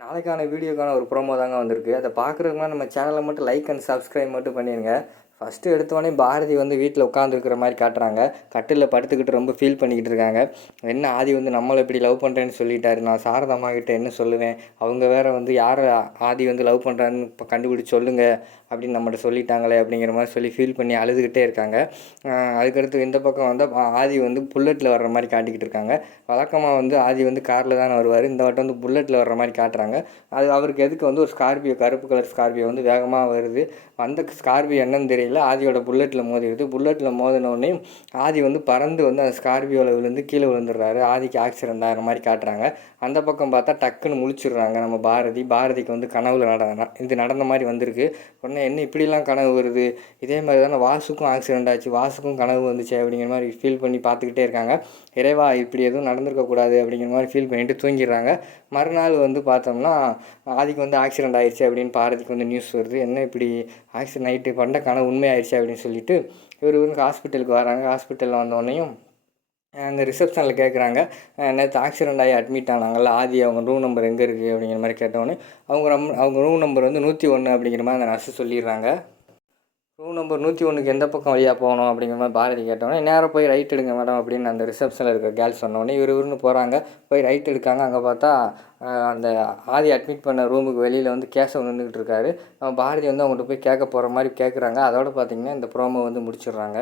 நாளைக்கான வீடியோக்கான ஒரு ப்ரோமோ தாங்க வந்திருக்கு. அத பார்க்குறதுக்கு முன்னாடி நம்ம சேனலை மட்டும் லைக் அண்ட் சப்ஸ்கிரைப் மட்டும் பண்ணிடுங்க. ஃபஸ்ட்டு எடுத்தோடனே பாரதி வந்து வீட்டில் உட்காந்துருக்கிற மாதிரி காட்டுறாங்க. கட்டிலில் படுத்துக்கிட்டு ரொம்ப ஃபீல் பண்ணிக்கிட்டு இருக்காங்க. என்ன ஆதி வந்து நம்மளை இப்படி லவ் பண்ணுறேன்னு சொல்லிட்டாரு, நான் சாரதா அம்மா கிட்ட என்ன சொல்லுவேன், அவங்க வேற வந்து யாரை ஆதி வந்து லவ் பண்ணுறான்னு இப்போ கண்டுபிடிச்சி சொல்லுங்க அப்படின்னு நம்மகிட்ட சொல்லிட்டாங்களே அப்படிங்கிற மாதிரி சொல்லி ஃபீல் பண்ணி அழுதுகிட்டே இருக்காங்க. அதுக்கடுத்து இந்த பக்கம் வந்து ஆதி வந்து புல்லட்டில் வர்ற மாதிரி காட்டிக்கிட்டு இருக்காங்க. வழக்கமாக வந்து ஆதி வந்து காரில் தானே வருவார், இந்த வட்டம் வந்து புல்லட்டில் வர்ற மாதிரி காட்டுறாங்க. அது அவருக்கு எதுக்கு வந்து ஒரு ஸ்கார்பியோ, கருப்பு கலர் ஸ்கார்பியோ வந்து வேகமாக வருது. அந்த ஸ்கார்பியோ என்னன்னு தெரியல, ஆதியோட புல்லட்டில் மோதிடுது. புல்லட்டில் மோதினோடனே ஆதி வந்து பறந்து வந்து அந்த ஸ்கார்பியோவில் விழுந்து கீழே விழுந்துடுறாரு. ஆதிக்கு ஆக்சிடென்ட் ஆகிற மாதிரி காட்டுறாங்க. அந்த பக்கம் பார்த்தா டக்குன்னு முழிச்சிடுறாங்க நம்ம பாரதிக்கு வந்து கனவுல இது நடந்த மாதிரி வந்திருக்கு. உடனே என்ன இப்படிலாம் கனவு வருது, இதே மாதிரி தானே வாசுக்கும் ஆக்சிடென்ட் ஆச்சு, வாசுக்கும் கனவு வந்துச்சு அப்படிங்கிற மாதிரி ஃபீல் பண்ணி பார்த்துக்கிட்டே இருக்காங்க. இறைவா இப்படி எதுவும் நடந்திருக்கக்கூடாது அப்படிங்கிற மாதிரி ஃபீல் பண்ணிட்டு தூங்கிடுறாங்க. மறுநாள் வந்து பார்த்தோம்னா ஆதிக்கு வந்து ஆக்சிடென்ட் ஆகிடுச்சு அப்படின்னு பாரதிக்கு வந்து நியூஸ் வருது. என்ன இப்படி ஆக்சிடென்ட் நைட்டு பண்ண கனவு உண்மையாயிடுச்சு அப்படின்னு சொல்லிட்டு இவருக்கு ஹாஸ்பிட்டலுக்கு வராங்க. ஹாஸ்பிட்டலில் வந்தோடனையும் அந்த ரிசப்ஷனில் கேட்குறாங்க, நேற்று ஆக்சிடென்ட் ஆகி அட்மிட் ஆனாங்கல்ல ஆதி, அவங்க ரூம் நம்பர் எங்கே இருக்குது அப்படிங்கிற மாதிரி கேட்டோடனே அவங்க ரூம் நம்பர் வந்து 101 அப்படிங்கிற மாதிரி அந்த நர்ஸு சொல்லிடுறாங்க. ரூம் நம்பர் 101க்கு எந்த பக்கம் வழியாக போகணும் அப்படிங்கிற மாதிரி பாரதி கேட்டோடனே நேராக போய் ரைட் எடுங்க மேடம் அப்படின்னு அந்த ரிசப்ஷனில் இருக்கிற கேர்ள்ஸ் சொன்னோடனே இவருன்னு போகிறாங்க. போய் ரைட் எடுக்காங்க. அங்கே பார்த்தா அந்த ஆதி அட்மிட் பண்ண ரூமுக்கு வெளியில் வந்து கேசவ் நின்றுக்கிட்டு இருக்காரு. பாரதி வந்து அவங்கள்ட்ட போய் கேட்க போகிற மாதிரி கேட்குறாங்க. அதோடு பார்த்திங்கன்னா இந்த ப்ரோமோ வந்து முடிச்சிடுறாங்க.